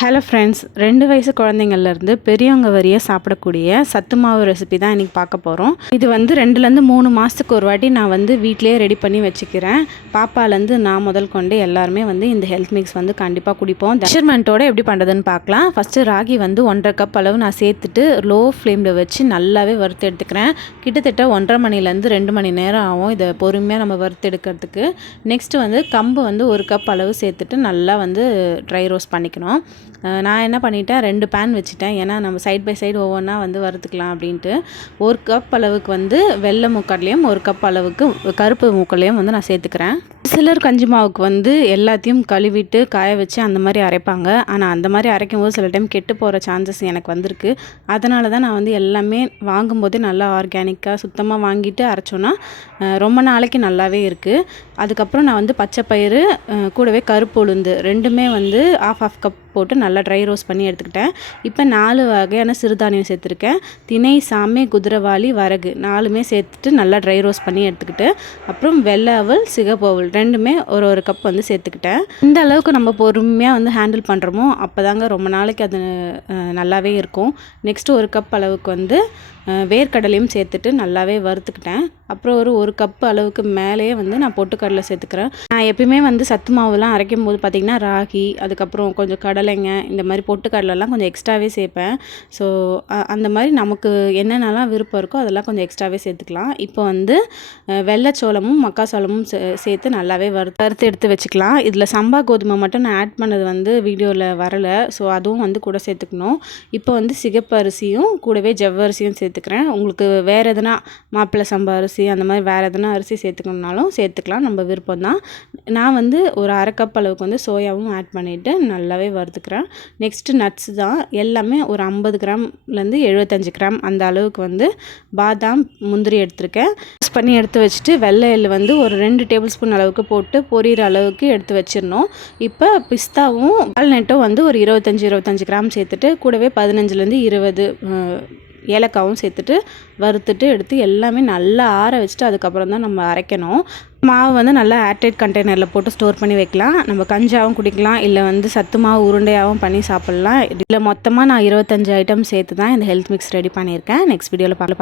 Hello friends, 2 வயசு குழந்தைங்கள்லேருந்து பெரியவங்க வரைய சாப்பிடக்கூடிய சத்து மாவு ரெசிபி தான் இன்றைக்கி பார்க்க போகிறோம். இது வந்து 2லேருந்து 3 மாதத்துக்கு ஒரு வாட்டி நான் வந்து வீட்டிலேயே ரெடி பண்ணி வச்சுக்கிறேன். பாப்பாலேருந்து நான் முதல் கொண்டு எல்லாருமே வந்து இந்த ஹெல்த் மிக்ஸ் வந்து கண்டிப்பாக குடிப்போம். மெஷர்மெண்ட்டோட எப்படி பண்ணுறதுன்னு பார்க்கலாம். ஃபஸ்ட்டு ராகி வந்து 1.5 கப் அளவு நான் சேர்த்துட்டு லோ ஃப்ளேமில் வச்சு நல்லாவே வறுத்து எடுத்துக்கிறேன். கிட்டத்தட்ட 1.5 மணிலேருந்து 2 மணி நேரம் ஆகும் இதை பொறுமையாக நம்ம வறுத்து எடுக்கிறதுக்கு. நெக்ஸ்ட்டு வந்து கம்பு வந்து 1 கப் அளவு சேர்த்துட்டு நல்லா வந்து ட்ரை ரோஸ்ட் பண்ணிக்கணும். நான் என்ன பண்ணிட்டேன், 2 பேன் வச்சுட்டேன். ஏன்னா நம்ம சைட் பை சைடு ஒவ்வொன்றா வந்து வறுத்துக்கலாம் அப்படின்ட்டு. 1 கப் அளவுக்கு வந்து வெள்ளை மூக்கடலையும் 1 கப் அளவுக்கு கருப்பு மூக்கடலையும் வந்து நான் சேர்த்துக்கிறேன். சிலர் கஞ்சி மாவுக்கு வந்து எல்லாத்தையும் கழுவிட்டு காய வச்சு அந்த மாதிரி அரைப்பாங்க. ஆனால் அந்த மாதிரி அரைக்கும் போது சில டைம் கெட்டு போகிற சான்சஸ் எனக்கு வந்திருக்கு. அதனால தான் நான் வந்து எல்லாமே வாங்கும்போதே நல்லா ஆர்கானிக்காக சுத்தமாக வாங்கிட்டு அரைச்சோன்னா ரொம்ப நாளைக்கு நல்லாவே இருக்குது. அதுக்கப்புறம் நான் வந்து பச்சை பயிறு கூடவே கருப்பு உளுந்து 2மே வந்து ஆஃப் கப் போட்டு நல்லா ட்ரை ரோஸ்ட் பண்ணி எடுத்துக்கிட்டேன். இப்போ 4 வகையான சிறுதானியம் சேர்த்துருக்கேன். திணை, சாமை, குதிரைவாளி, வரகு 4மே சேர்த்துட்டு நல்லா ட்ரை ரோஸ்ட் பண்ணி எடுத்துக்கிட்டு, அப்புறம் வெள்ளை அவல், சிகப்பு அவல் 2மே ஒரு கப் வந்து சேர்த்துக்கிட்டேன். இந்த அளவுக்கு நம்ம பொறுமையாக வந்து ஹேண்டில் பண்ணுறோமோ அப்போ தாங்க ரொம்ப நாளைக்கு அது நல்லாவே இருக்கும். நெக்ஸ்ட்டு 1 கப் அளவுக்கு வந்து வேர்க்கடலையும் சேர்த்துட்டு நல்லாவே வறுத்துக்கிட்டேன். அப்புறம் ஒரு கப் அளவுக்கு மேலேயே வந்து நான் பொட்டுக்கடலை சேர்த்துக்கிறேன். நான் எப்பயுமே வந்து சத்து மாவுலாம் அரைக்கும் போது பார்த்திங்கன்னா ராகி, அதுக்கப்புறம் கொஞ்சம் கடலைங்க, இந்த மாதிரி பொட்டுக்கடலைலாம் கொஞ்சம் எக்ஸ்ட்ராவே சேர்ப்பேன். ஸோ அந்த மாதிரி நமக்கு என்னென்னலாம் விருப்பம் இருக்கோ அதெல்லாம் கொஞ்சம் எக்ஸ்ட்ராவே சேர்த்துக்கலாம். இப்போ வந்து வெள்ளைச்சோளமும் மக்காச்சோளமும் சேர்த்து நல்லாவே வறுத்து எடுத்து வச்சுக்கலாம். இதில் சம்பா கோதுமை மட்டும் நான் ஆட் பண்ணது வந்து வீடியோவில் வரலை. ஸோ அதுவும் வந்து கூட சேர்த்துக்கணும். இப்போ வந்து சிகப்பு அரிசியும் கூடவே ஜவ்வரிசியும் சேர்த்துக்கிறேன். உங்களுக்கு வேறு எதுனா மாப்பிள்ளை சம்பா அரிசி அந்த மாதிரி வேறு எதுனா அரிசி சேர்த்துக்கணுன்னாலும் சேர்த்துக்கலாம், நம்ம விருப்பம் தான். நான் வந்து ஒரு 1/2 கப் அளவுக்கு வந்து சோயாவும் ஆட் பண்ணிவிட்டு நல்லாவே வறுத்துக்கிறேன். நெக்ஸ்ட்டு நட்ஸ் தான். எல்லாமே ஒரு 50 கிராம்லேருந்து 75 கிராம் அந்த அளவுக்கு வந்து பாதாம், முந்திரி எடுத்திருக்கேன். மிக்ஸ் பண்ணி எடுத்து வச்சுட்டு வெள்ளை எள்ளு வந்து ஒரு 2 டேபிள் ஸ்பூன் அளவுக்கு போட்டு பொரியிற அளவுக்கு எடுத்து வச்சிடணும். இப்போ பிஸ்தாவும் வால்நட்டும் வந்து ஒரு 25 கிராம் சேர்த்துட்டு கூடவே 15லேருந்து 20 ஏலக்காவும் சேர்த்துட்டு வறுத்துட்டு எடுத்து எல்லாமே நல்லா ஆற வச்சுட்டு அதுக்கப்புறம் தான் நம்ம அரைக்கணும். மாவு வந்து நல்லா ஏர்டைட் கண்டெய்னரில் போட்டு ஸ்டோர் பண்ணி வைக்கலாம். நம்ம கஞ்சாவும் குடிக்கலாம், இல்லை வந்து சத்து மாவு உருண்டையாகவும் பண்ணி சாப்பிட்லாம். இதில் மொத்தமாக நான் 25 ஐட்டம் சேர்த்து தான் இந்த ஹெல்த் மிக்ஸ் ரெடி பண்ணியிருக்கேன். நெக்ஸ்ட் வீடியோவில் பார்க்கலாம்.